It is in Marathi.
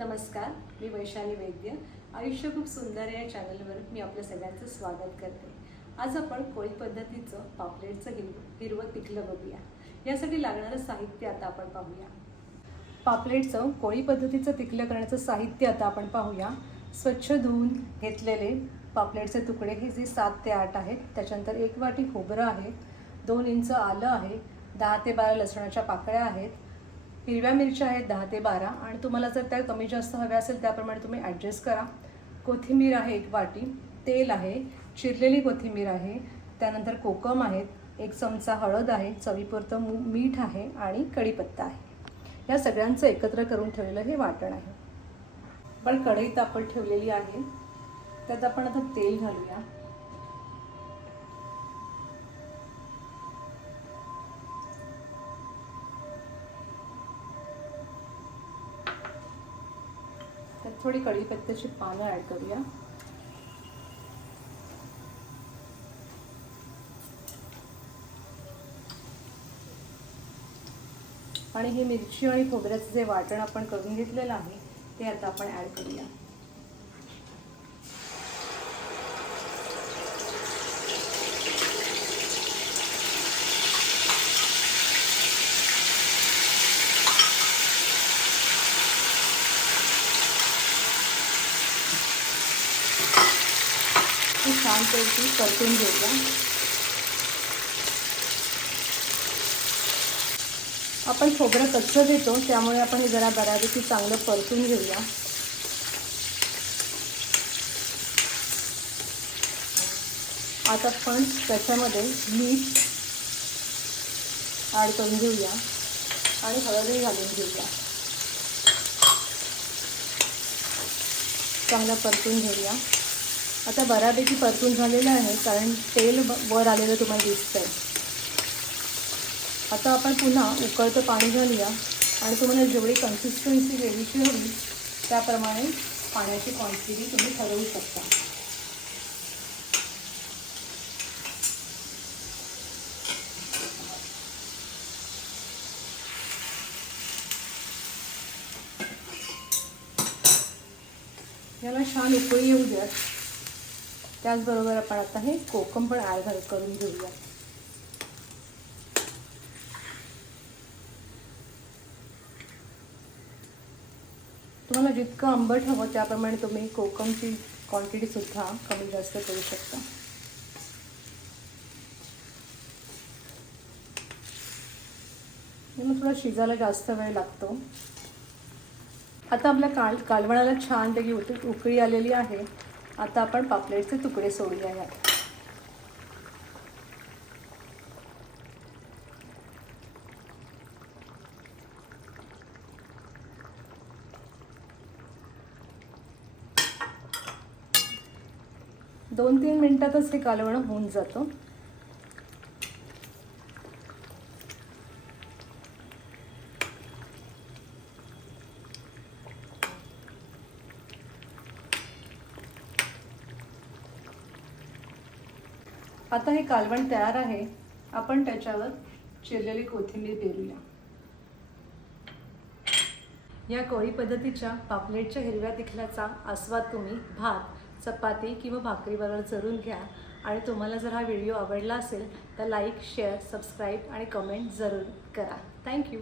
नमस्कार मी वैशाली वैद्य. आयुष्य खूप सुंदर या चॅनलवर मी आपल्या सगळ्यांचं स्वागत करते. आज आपण कोळी पद्धतीचं पापलेटचं हिरवं हिरवं तिखलं बघूया. यासाठी लागणारं साहित्य आता आपण पाहूया. पापलेटचं कोळी पद्धतीचं तिखलं करण्याचं साहित्य आता आपण पाहूया. स्वच्छ धुवून घेतलेले पापलेटचे तुकडे हे जे सात ते आठ आहेत त्याच्यानंतर एक वाटी खोबरं आहे दोन इंच आलं आहे दहा ते बारा लसणाच्या पाकळ्या आहेत हिरव्या मिरच्या आहेत दहा ते बारा आणि तुम्हाला जर त्या कमी जास्त हव्या असेल त्याप्रमाणे तुम्ही ॲडजस्ट करा. कोथिंबीर आहे एक वाटी तेल आहे चिरलेली कोथिंबीर आहे त्यानंतर कोकम आहेत एक चमचा हळद आहे चवीपुरतं मू मीठ आहे आणि कढीपत्ता आहे. या सगळ्यांचं एकत्र करून ठेवलेलं हे वाटण आहे. पण कढईत आपण ठेवलेली आहे. त्यात आपण आता तेल घालूया. थोडी कढीपत्त्याची पानं ॲड करूया. आणि हे मिरची आणि खोबऱ्याचं जे वाटण आपण करून घेतलेलं आहे ते आता आपण ॲड करूया हे छानपैकी परतून घेऊया आपण खोबरं कच्चं देतो त्यामुळे आपण जरा बऱ्यापैकी चांगलं परतून घेऊया. आता आपण त्याच्यामध्ये मीठ ॲड करून घेऊया आणि हळदही घालून घेऊया. चांगलं परतून घेऊया. आता बऱ्यापैकी परतून झालेलं आहे कारण तेल वर आलेलं तुम्हाला दिसतंय. आता आपण पुन्हा उकळतं पाणी घालूया आणि तुम्हाला जेवढी कन्सिस्टन्सी ग्रेव्हीची हवी त्याप्रमाणे पाण्याची क्वांटिटी तुम्ही ठरवू शकता. याला छान उकळी येऊ द्यात त्याचबरोबर आपण आता हे कोकम पण ॲड करून घेऊया. तुम्हाला जितकं आंबट हवं त्याप्रमाणे तुम्ही कोकमची क्वांटिटी सुद्धा कमी जास्त करू शकता. मग थोडा शिजायला जास्त वेळ लागतो. आता आपल्या काल कालवणाला छानपैकी उक उकळी आलेली आहे. आता आपण पापलेटचे तुकडे सोडूया यात. दोन तीन मिनिटातच हे कालवणं होऊन जातं. आता हे कालवण तयार आहे. आपण त्याच्यावर चिरलेली कोथिंबीर पेरूया. या कोळी पद्धतीच्या पापलेटच्या हिरव्या तिखल्याचा आस्वाद तुम्ही भात चपाती किंवा भाकरीबरोबर चरून घ्या. आणि तुम्हाला जर हा व्हिडिओ आवडला असेल तर लाईक शेअर सबस्क्राईब आणि कमेंट जरूर करा. Thank you